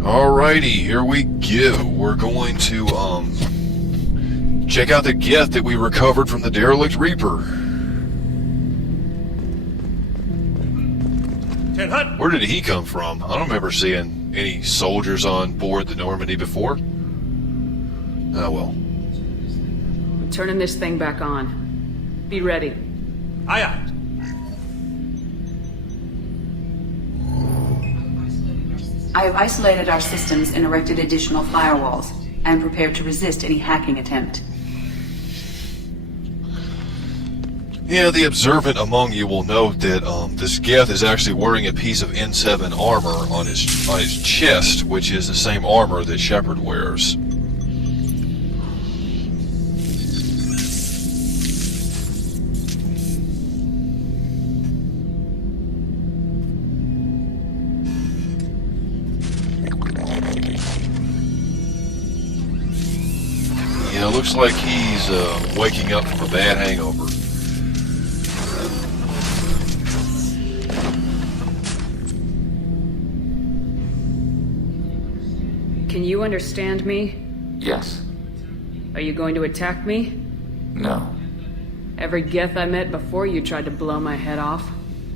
Alrighty, here we go. We're going to, check out the Geth that we recovered from the derelict Reaper. Where did he come from? I don't remember seeing any soldiers on board the Normandy before. Oh well. I'm turning this thing back on. Be ready. Aye, aye. I have isolated our systems and erected additional firewalls. I am prepared to resist any hacking attempt. Yeah, the observant among you will note that this Geth is actually wearing a piece of N7 armor on his chest, which is the same armor that Shepard wears. Yeah, looks like he's waking up from a bad hangover. Can you understand me? Yes. Are you going to attack me? No. Every Geth I met before you tried to blow my head off.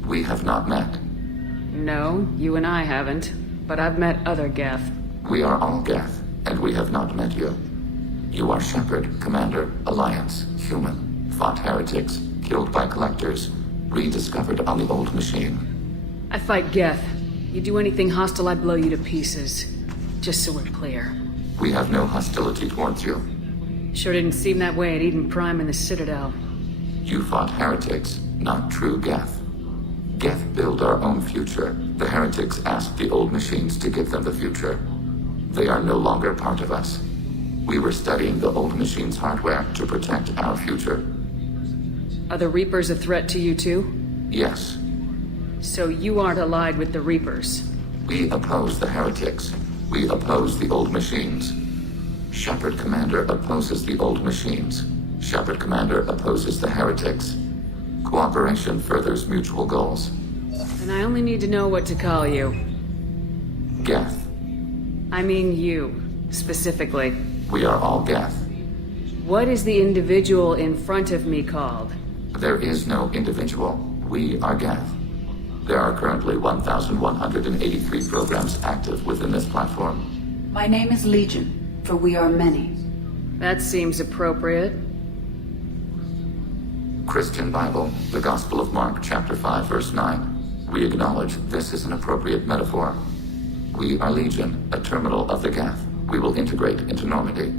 We have not met. No, you and I haven't. But I've met other Geth. We are all Geth, and we have not met you. You are Shepard, Commander, Alliance, human, fought heretics, killed by collectors, rediscovered on the old machine. I fight Geth. You do anything hostile, I blow you to pieces. Just so we're clear. We have no hostility towards you. Sure didn't seem that way at Eden Prime in the Citadel. You fought heretics, not true Geth. Geth build our own future. The heretics asked the old machines to give them the future. They are no longer part of us. We were studying the old machines' hardware to protect our future. Are the Reapers a threat to you too? Yes. So you aren't allied with the Reapers? We oppose the heretics. We oppose the old machines. Shepard Commander opposes the old machines. Shepard Commander opposes the heretics. Cooperation furthers mutual goals. And I only need to know what to call you. Geth. I mean you, specifically. We are all Geth. What is the individual in front of me called? There is no individual. We are Geth. There are currently 1,183 programs active within this platform. My name is Legion, for we are many. That seems appropriate. Christian Bible, the Gospel of Mark, chapter 5, verse 9. We acknowledge this is an appropriate metaphor. We are Legion, a terminal of the Geth. We will integrate into Normandy.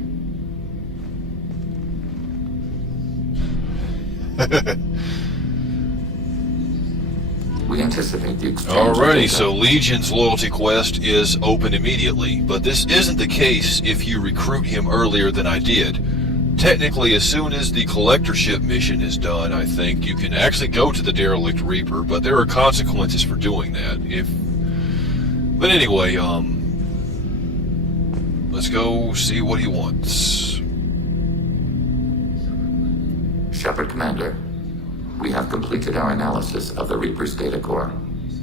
We anticipate the exchange. Alrighty, so Legion's loyalty quest is open immediately, but this isn't the case if you recruit him earlier than I did. Technically, as soon as the collectorship mission is done, I think, you can actually go to the derelict Reaper, but there are consequences for doing that. But anyway, let's go see what he wants. Shepard Commander, we have completed our analysis of the Reaper's data core.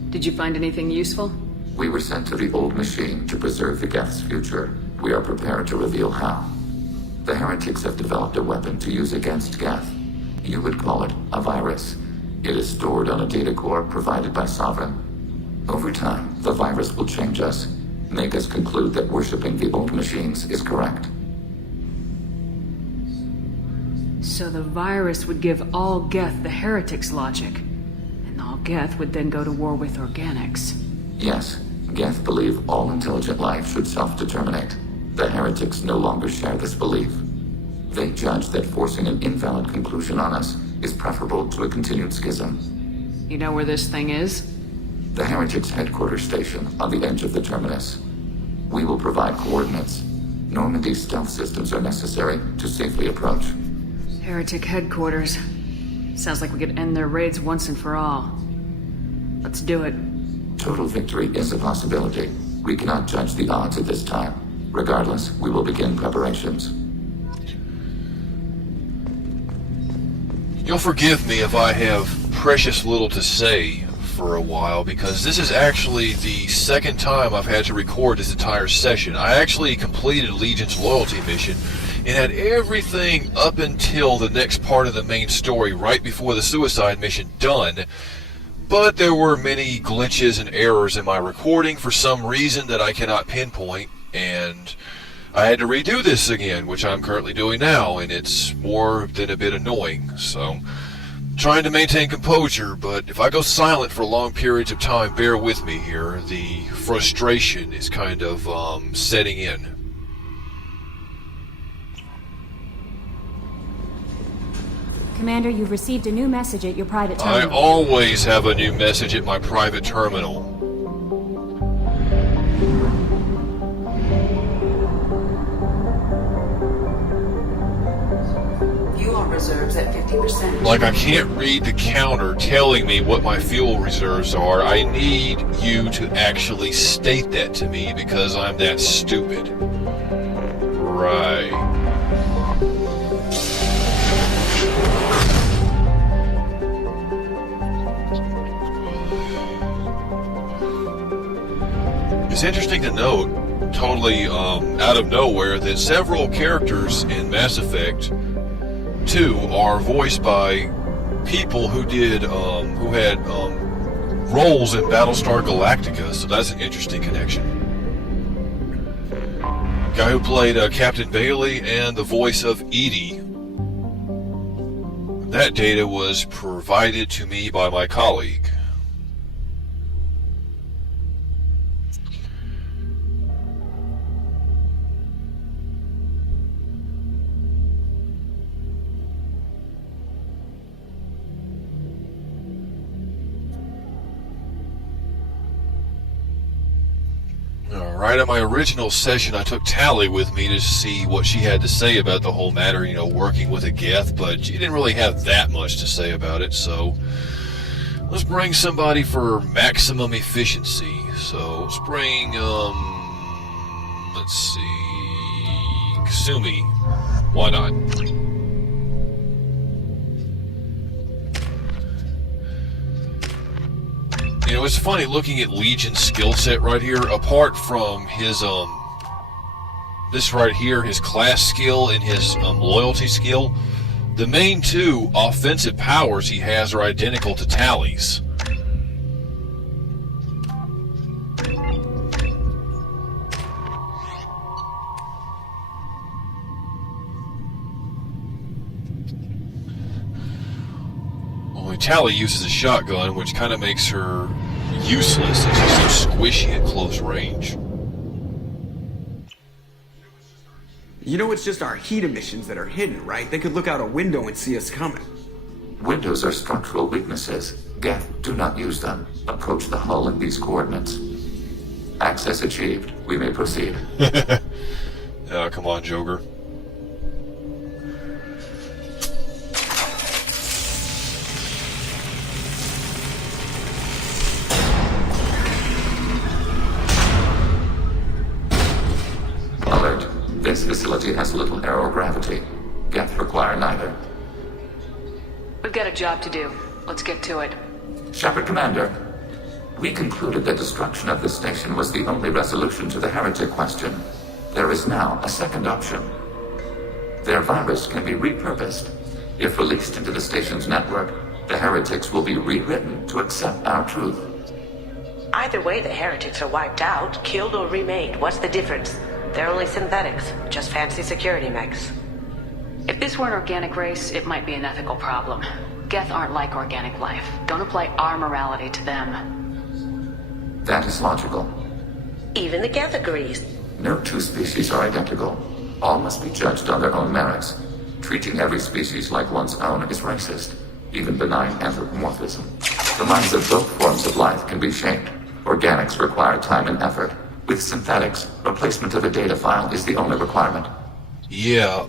Did you find anything useful? We were sent to the old machine to preserve the Geth's future. We are prepared to reveal how. The heretics have developed a weapon to use against Geth. You would call it a virus. It is stored on a data core provided by Sovereign. Over time, the virus will change us, make us conclude that worshipping the old machines is correct. So the virus would give all Geth the heretics' logic, and all Geth would then go to war with organics. Yes, Geth believe all intelligent life should self-determinate. The heretics no longer share this belief. They judge that forcing an invalid conclusion on us is preferable to a continued schism. You know where this thing is? The heretics' headquarters station on the edge of the terminus. We will provide coordinates. Normandy's stealth systems are necessary to safely approach. Heretic headquarters. Sounds like we could end their raids once and for all. Let's do it. Total victory is a possibility. We cannot judge the odds at this time. Regardless, we will begin preparations. You'll forgive me if I have precious little to say for a while because this is actually the second time I've had to record this entire session. I actually completed Legion's loyalty mission and had everything up until the next part of the main story right before the suicide mission done, but there were many glitches and errors in my recording for some reason that I cannot pinpoint, and I had to redo this again, which I'm currently doing now, and it's more than a bit annoying. So, trying to maintain composure, but if I go silent for long periods of time, bear with me here. The frustration is kind of setting in. Commander, you've received a new message at your private I terminal. always have a new message at my private terminal. Fuel reserves at 50%. Like, I can't read the counter telling me what my fuel reserves are. I need you to actually state that to me because I'm that stupid. Right. It's interesting to note, totally out of nowhere, that several characters in Mass Effect 2 are voiced by people who did, who had roles in Battlestar Galactica, so that's an interesting connection. Guy who played Captain Bailey and the voice of Edie. That data was provided to me by my colleague. Right at my original session, I took Tally with me to see what she had to say about the whole matter, you know, working with a Geth, but she didn't really have that much to say about it, so let's bring somebody for maximum efficiency. So let's bring, let's see, Kasumi. Why not? You know, it's funny looking at Legion's skill set right here, apart from his, this right here, his class skill and his, loyalty skill, the main two offensive powers he has are identical to Tally's. Tally uses a shotgun, which kind of makes her useless. It's just so squishy at close range. You know, it's just our heat emissions that are hidden, right? They could look out a window and see us coming. Windows are structural weaknesses. Geth, do not use them. Approach the hull in these coordinates. Access achieved. We may proceed. Come on, Joker. Alert. This facility has little aerogravity. Geth require neither. We've got a job to do. Let's get to it. Shepard Commander, we concluded that destruction of the station was the only resolution to the heretic question. There is now a second option. Their virus can be repurposed. If released into the station's network, the heretics will be rewritten to accept our truth. Either way, the heretics are wiped out, killed or remade. What's the difference? They're only synthetics, just fancy security mechs. If this were an organic race, it might be an ethical problem. Geth aren't like organic life. Don't apply our morality to them. That is logical. Even the Geth agrees. No two species are identical. All must be judged on their own merits. Treating every species like one's own is racist, even benign anthropomorphism. The minds of both forms of life can be shaped. Organics require time and effort. With synthetics, replacement of a data file is the only requirement. Yeah,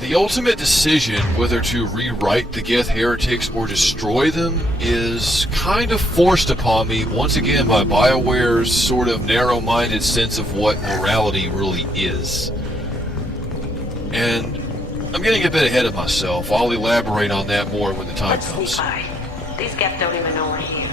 the ultimate decision whether to rewrite the Geth heretics or destroy them is kind of forced upon me once again by BioWare's sort of narrow-minded sense of what morality really is. And I'm getting a bit ahead of myself. I'll elaborate on that more when the time Let's comes. sneak by. These Geth don't even know we're here.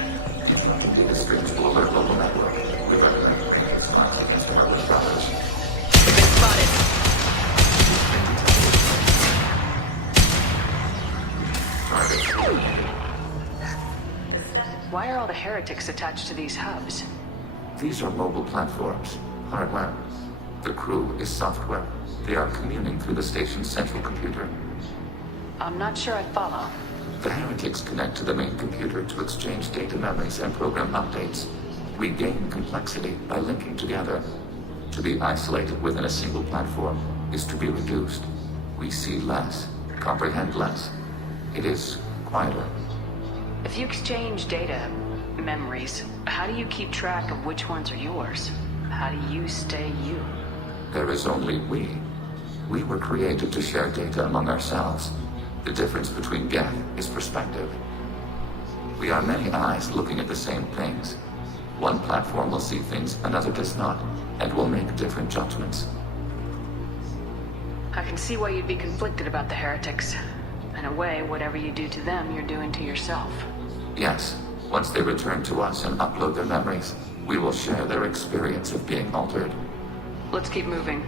heretics attached to these hubs? These are mobile platforms, hardware. The crew is software. They are communing through the station's central computer. I'm not sure I follow. The heretics connect to the main computer to exchange data memories and program updates. We gain complexity by linking together. To be isolated within a single platform is to be reduced. We see less, comprehend less. It is quieter. If you exchange data, memories, how do you keep track of which ones are yours? How do you stay you? There is only we. We were created to share data among ourselves. The difference between Geth is perspective. We are many eyes looking at the same things. One platform will see things another does not, and will make different judgments. I can see why you'd be conflicted about the heretics. In a way, whatever you do to them, you're doing to yourself. Yes, once they return to us and upload their memories, we will share their experience of being altered. Let's keep moving.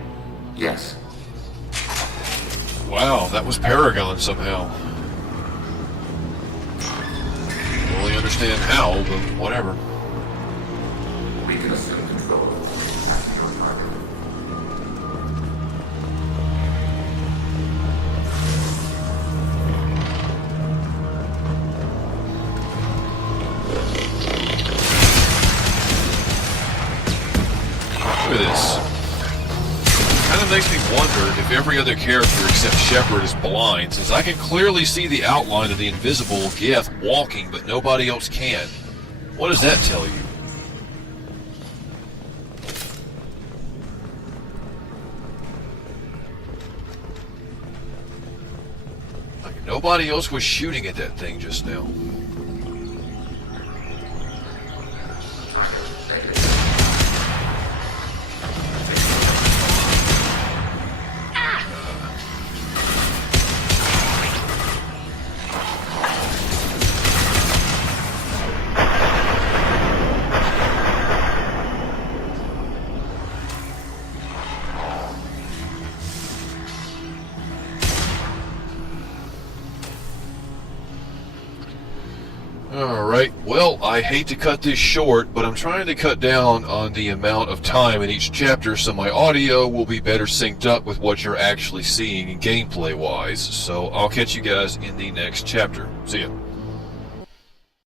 Yes. Wow, that was Paragon somehow. Don't really understand how, but whatever. We can assume control. Look at this. Kind of makes me wonder if every other character except Shepard is blind, since I can clearly see the outline of the invisible Geth walking, but nobody else can. What does that tell you? Like, nobody else was shooting at that thing just now. Alright, well, I hate to cut this short, but I'm trying to cut down on the amount of time in each chapter so my audio will be better synced up with what you're actually seeing gameplay-wise. So I'll catch you guys in the next chapter. See ya.